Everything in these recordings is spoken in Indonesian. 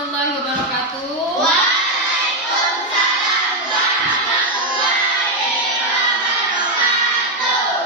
warahmatullahi wabarakatuh. Waalaikumsalam warahmatullahi wabarakatuh.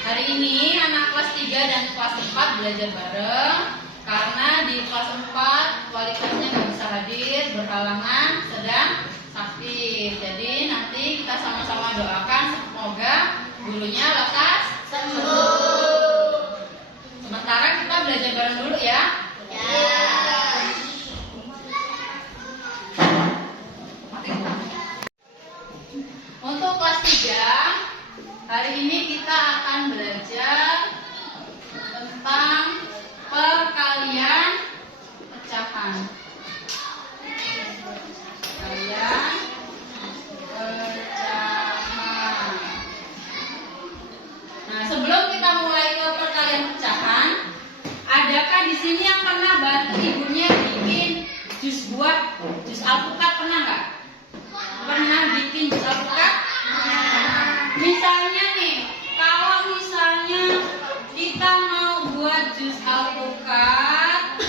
Hari ini anak kelas 3 dan kelas 4 belajar bareng karena di kelas 4 wali kelasnya nggak bisa hadir, berhalangan, sedang sakit. Jadi nanti kita sama-sama doakan semoga gurunya lekas sembuh. Sementara kita belajar bareng dulu ya. Untuk kelas 3, hari ini kita akan belajar tentang perkalian pecahan. Perkalian pecahan. Nah, sebelum kita mulai ke perkalian pecahan, adakah di sini yang pernah bantu ibunya bikin jus buah, jus alpukat, pernah nggak? Pernah bikin jus alpukat? Misalnya nih, kalau misalnya kita mau buat jus alpukat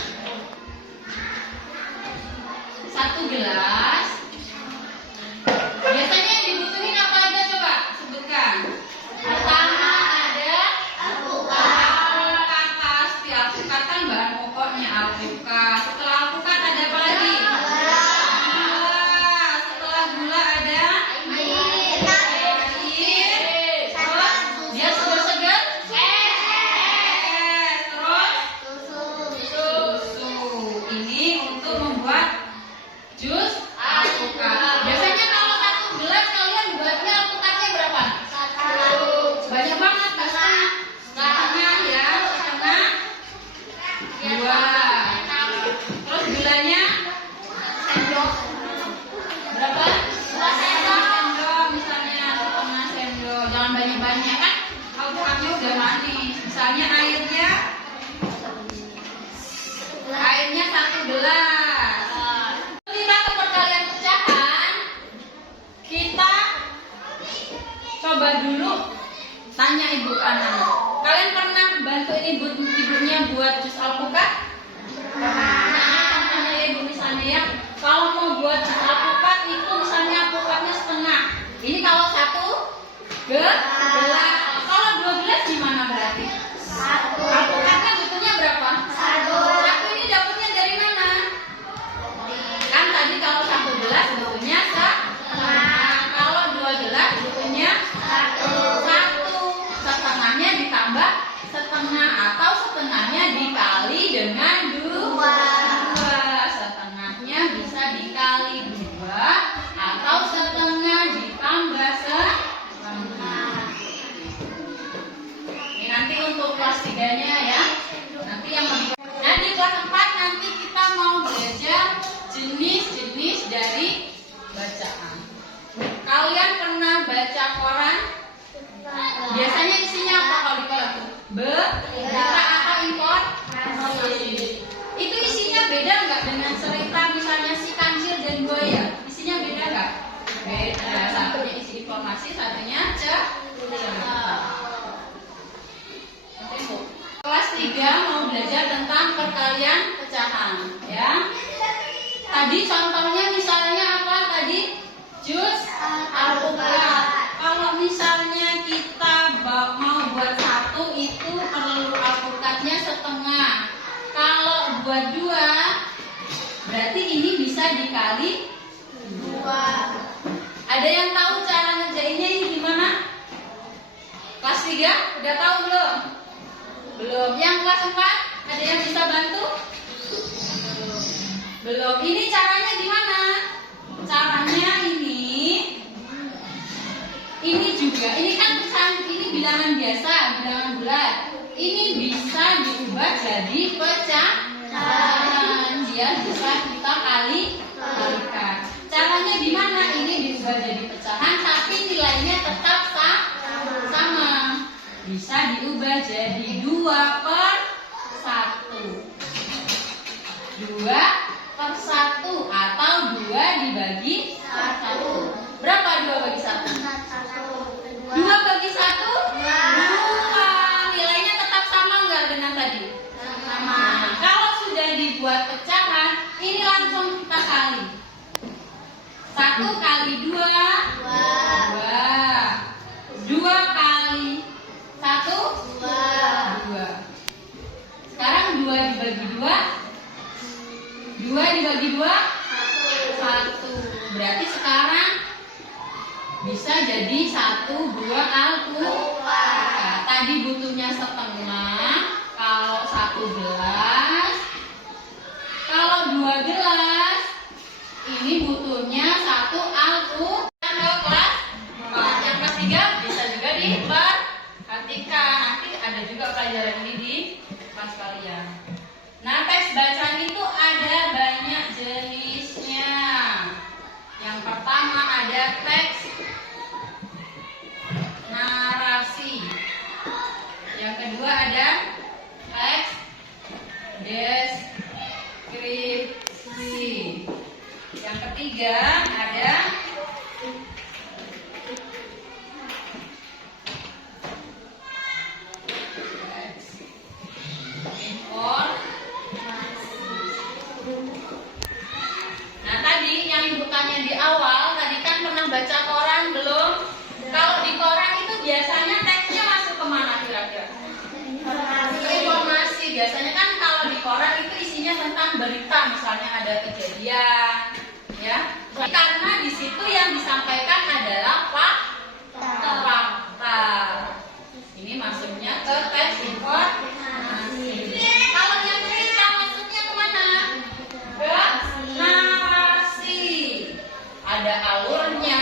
1 gelas, biasanya yang dibutuhin apa aja, coba sebutkan. Pertama ada alpukat. Pasti alpukat kan bahan pokoknya alpukat. Setelah alpukat ada apa lagi? Gula. Setelah gula ada air. Terus dia segar-segar. Terus susu. Ini untuk membuat jus alpukat. Biasanya kalau 1 gelas kalian buatnya alpukatnya berapa? Banyak banget, setengah ya, setengah 2. Terus gulanya sendok berapa? 2 sendok misalnya, setengah sendok. Jangan banyak-banyak kan, alpukatnya udah manis. Misalnya airnya 1 gelas. Kita ke perkalian pecahan, kita coba dulu tanya ibu anak. Kalian pernah bantuin ibunya buat jus alpukat? Contohnya ya ibu, misalnya ya, kalau mau buat jus alpukat itu misalnya alpukatnya setengah. Ini kalau 1 gelas. Kalau 2 gelas gimana berarti? Alpukatnya butuhnya berapa? 1. Ini dapatnya dari mana? Kan tadi kalau 1 gelas butuhnya setengah. Kalau 2 gelas butuhnya 1. Setengahnya ditambah setengah atau setengahnya dikali dengan 2. Setengahnya bisa dikali 2 atau setengah ditambah setengah. Ini nanti untuk kelas 3-nya ya. Nanti yang lebih. Nah, di kelas 4 nanti kita mau belajar jenis-jenis dari bacaan. Kalian pernah baca koran? Biasanya isinya apa kalau di koran? Berita apa informasi. Itu isinya beda nggak dengan cerita misalnya si kancil dan buaya? Isinya beda nggak? Beda. Satunya isi informasi, satunya cerita. Kelas 3 mau belajar tentang perkalian pecahan, ya. Tadi contohnya misalnya apa tadi? Jus alpukat. Kalau misalnya kita mau buat 1 itu perlu alpukatnya setengah. Kalau buat 2 berarti ini bisa dikali 2. Ada yang tahu cara ngerjainnya ini gimana? Kelas 3 udah tahu belum? Belum. Yang kelas 4 ada yang bisa bantu? Belum. Ini caranya gimana? Caranya ini juga. Ini kan pecahan, ini bilangan biasa, bilangan bulat. Ini bisa diubah jadi pecahan. Dia bisa kita kalikan. Caranya gimana? Ini diubah jadi pecahan tapi nilainya tetap sama. Bisa diubah jadi 2/1. 2/1 atau 2 dibagi 1. Berapa 2 bagi 1? 2 bagi 1? 2. Nilainya tetap sama enggak dengan tadi? Sama. Kalau dibuat pecahan, ini langsung kita kali. 1 kali 2, 2. 2 kali 1, 2. Sekarang 2 dibagi 2, 2 dibagi 2, 1. Berarti sekarang bisa jadi 1, 2 alpukat. Tadi butuhnya setengah. Kalau 1 gelas, kalau 2 gelas, ini butuhnya 1 alpukat. Kalau kelas 4, yang kelas 3 bisa juga diperhatikan. Nanti ada juga pelajaran ini di kelas kalian. Nah, teks bacaan itu ada banyak jenisnya. Yang pertama ada teks narasi. Yang kedua ada teks deskripsi. Yang ketiga ada teks informasi. Nah, tadi yang ibu tanya di awal, tadi kan pernah baca koran belum? Kalau di koran itu biasanya teksnya masuk kemana kira-kira? Informasi. Biasanya kan kalau di koran itu isinya tentang berita, misalnya ada kejadian, ya. Karena di situ yang disampaikan adalah fakta. Ini masuknya ke teks informasi. Kalau yang cerita masuknya kemana? Ke narasi. Ada alurnya,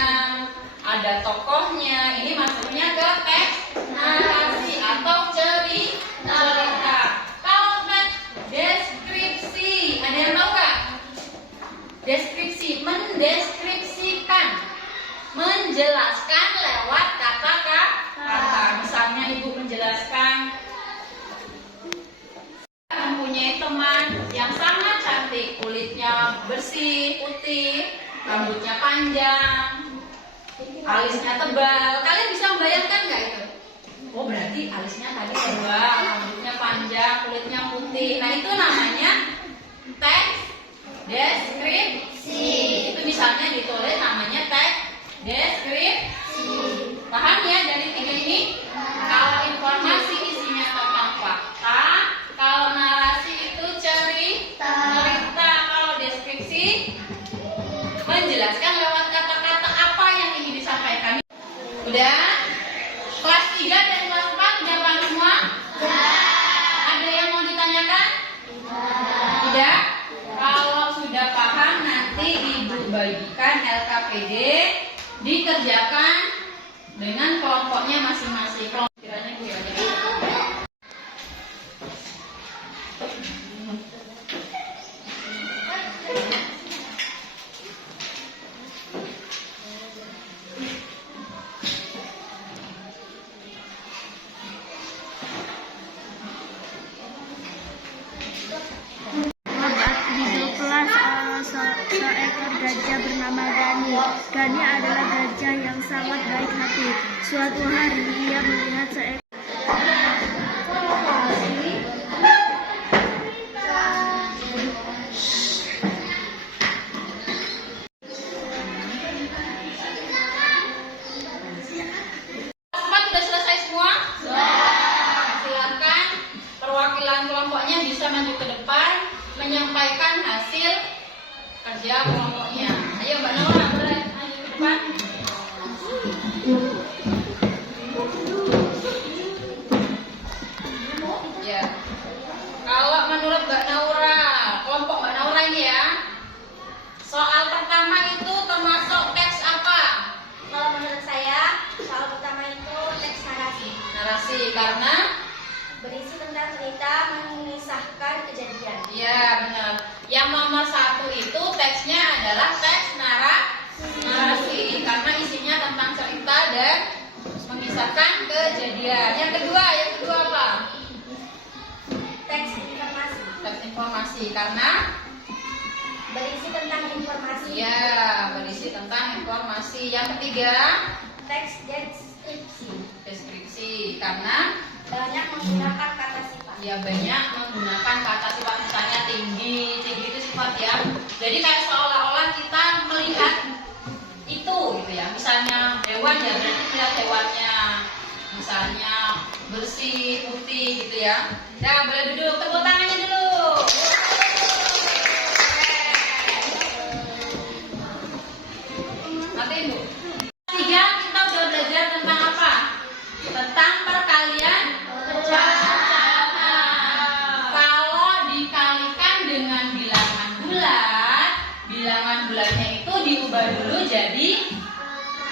ada tokohnya. Ini masuknya ke teks narasi atau cerita. Kalau teks deskripsi, ada yang tahu nggak? Deskripsi, mendeskripsikan, menjelaskan lewat kata-kata. Misalnya ibu menjelaskan mempunyai teman yang sangat cantik, kulitnya bersih, putih, rambutnya panjang, alisnya tebal. Kalian bisa membayangkan nggak itu? Oh, berarti alisnya tadi tebal, rambutnya panjang, kulitnya putih. Nah, itu namanya teks deskripsi. Itu misalnya ditulis namanya teks deskripsi. Paham ya dari 3 ini? Kalau informasi isinya tentang fakta, kalau narasi itu cerita, kalau deskripsi menjelaskan lewat kata-kata apa yang ingin disampaikan. Udah? Kelas 3 dan kelas 4 udah paham semua? Ada yang mau ditanyakan? Tidak? Kalau sudah paham, nanti ibu bagikan LKPD, dikerjakan dengan kelompoknya masing-masing. Kiranya seekor gajah bernama Gani. Gani adalah gajah yang sangat baik hati. Suatu hari ia melihat seekor sudah selesai semua? Silakan perwakilan kelompoknya bisa maju ke depan menyampaikan hasil kerja kelompoknya. Ayo Mbak Nora, boleh maju ke depan. Ya. Kalau menurut Mbak Naura, kelompok Mbak Naura ini ya, soal pertama itu termasuk teks apa? Kalau menurut saya, soal pertama itu teks narasi. Narasi, karena Berisi tentang cerita mengisahkan kejadian. iya benar. Yang nomor 1 itu teksnya adalah teks narasi karena isinya tentang cerita dan mengisahkan kejadian. Yang kedua apa? Teks informasi. Teks informasi karena Berisi tentang informasi. ya berisi tentang informasi. Yang ketiga Teks deskripsi. deskripsi karena Banyak menggunakan kata sifat. ya banyak menggunakan kata sifat, misalnya tinggi, Jadi kayak seolah-olah kita melihat itu gitu ya. Misalnya hewan ya berarti lihat hewannya. Misalnya bersih, putih gitu ya. Ya boleh duduk, tepuk tangannya dulu. Oke Bu. Tiga kita udah belajar tentang apa? Tentang perkalian pecahan. Kalau dikalikan dengan bilangan bulatnya itu diubah dulu jadi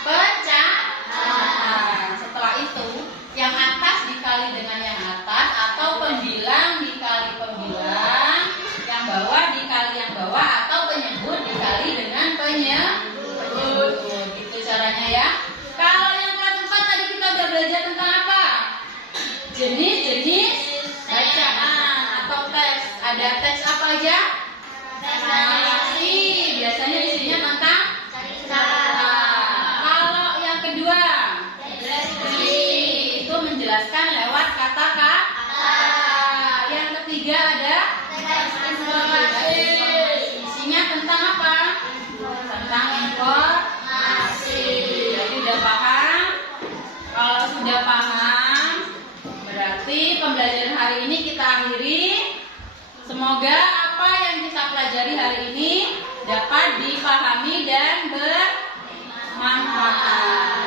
pecahan. Setelah itu yang atas dikali dengan yang atas atau pembilang dikali pembilang, yang bawah dikali yang bawah atau penyebut dikali dengan penyebut. Gitu caranya ya. Kalau yang kelas 4 tadi kita udah belajar tentang apa? Jenis-jenis bacaan atau teks. Ada teks apa aja? Narasi. Biasanya isinya tentang cerita. Kalau yang kedua, deskripsi. Itu menjelaskan lewat kata-kata. Yang ketiga ada informasi. Isinya tentang apa? Tentang informasi. Jadi udah paham? Kalau sudah paham, berarti pembelajaran hari ini kita akhiri. Semoga apa yang kita pelajari hari ini dapat dipahami dan bermanfaat.